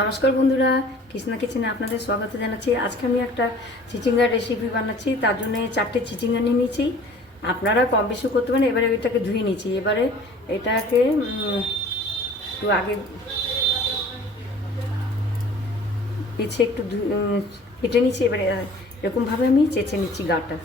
নমস্কার বন্ধুরা, কৃষ্ণা কিচেনে আপনাদের স্বাগত জানাচ্ছি। আজকে আমি একটা চিচিঙ্গার রেসিপি বানাচ্ছি। তার জন্য 4টে চিচিঙ্গা নিয়ে নিয়েছি। আপনারা কম বেশি করতে পারেন। এবারে এটাকে ধুয়ে নিয়েছি। এবারে এটাকে একটু আগে পিছে একটু কেটে নিচ্ছি। এবারে এরকমভাবে আমি চেঁচে নিচ্ছি গাটা।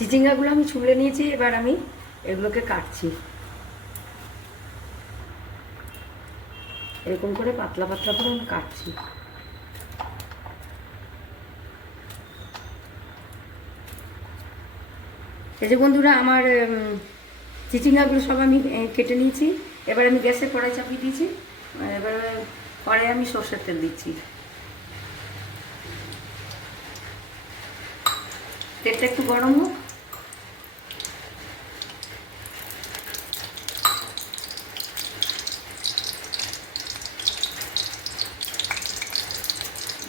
চিচিঙ্গাগুলো আমি ছুলে নিয়েছি। এবার আমি এগুলোকে কাটছি এরকম করে, পাতলা পাতলা করে আমি কাটছি। এই যে বন্ধুরা, আমার চিচিঙ্গাগুলো সব আমি কেটে নিয়েছি। এবার আমি গ্যাসে কড়াই চাপিয়ে দিয়েছি। এবার কড়াই আমি সর্ষের তেল দিচ্ছি। তেলটা একটু গরম হোক।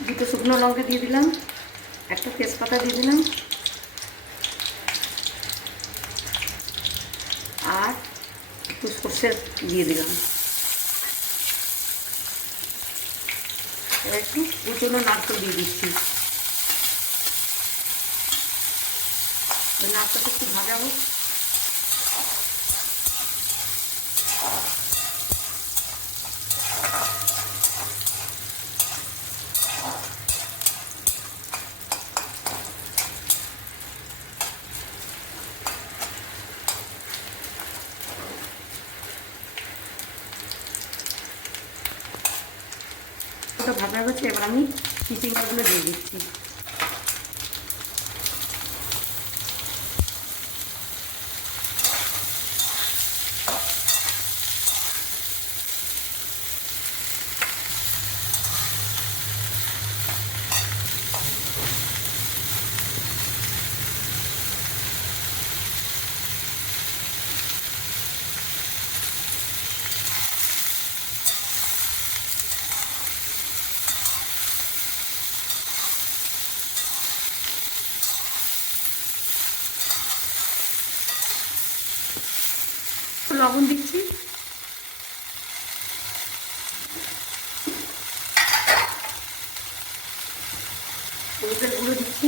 দুটো শুকনো লঙ্কা দিয়ে দিলাম, একটা তেজপাতা দিয়ে দিলাম, আর একটু সর্ষে দিয়ে দিলাম। এবার একটু কুচনো নারকেল দিয়ে দিচ্ছি। নারকেলটা একটু ভাজা হোক। ওটা ভাজা হচ্ছে। এবার আমি চিচিঙ্গাগুলো দিয়ে দিচ্ছি। লবণ দিচ্ছি, হলুদের গুঁড়ো দিচ্ছি,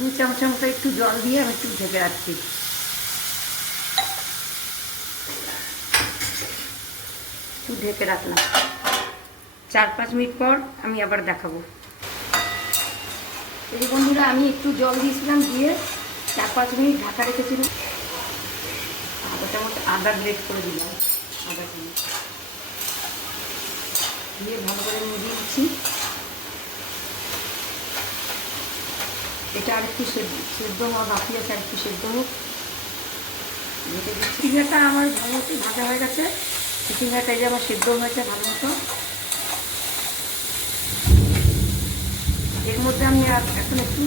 দু চামচ মতো একটু জল দিয়ে আমি একটু ঢেকে রাখছি। একটু ঢেকে রাখলাম। 4-5 মিনিট পর আমি আবার দেখাবো। এই বন্ধুরা, আমি একটু জল দিয়েছিলাম, দিয়ে 4-5 মিনিট ঢাকা রেখেছিলাম। আধা চামচ আদা গ্রেট করে দিলাম, আদা চামচ দিয়ে ভালো করে মিলিয়ে দিচ্ছি। এটা আর একটু সেদ্ধ হওয়া বাকি আছে, আর একটু সেদ্ধ হোক। চিচিঙ্গাটা আমার ভালো মতো ভাজা হয়ে গেছে। চিচিঙ্গাটা যে আমার সেদ্ধ হয়েছে ভালো মতো। এর মধ্যে আমি আর এখন একটু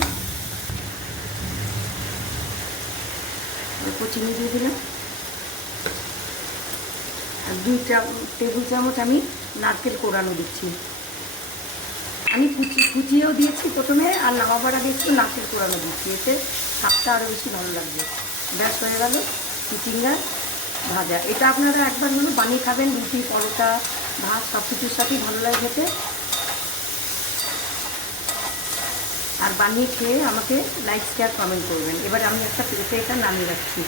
অল্প চিনি দিয়ে দিলাম, আর 2 টেবিল চামচ আমি নারকেল কোড়ানো দিচ্ছি। আমি কুচিয়েও দিয়েছি প্রথমে, আর নামাবার আগে একটু নারকেল কোড়ানো দিচ্ছি। এতে স্বাদটা আরও বেশি ভালো লাগবে। ব্যাস হয়ে গেল চিচিঙ্গা ভাজা। এটা আপনারা একবার হলো বানিয়ে খাবেন। রুটি, পরোটা, ভাত সব কিছুর সাথেই ভালো লাগে খেতে। আর বানিয়ে খেয়ে আমাকে লাইক শেয়ার কমেন্ট করবেন। এবার আমি একটা প্লেটে এটা নামিয়ে রাখছি।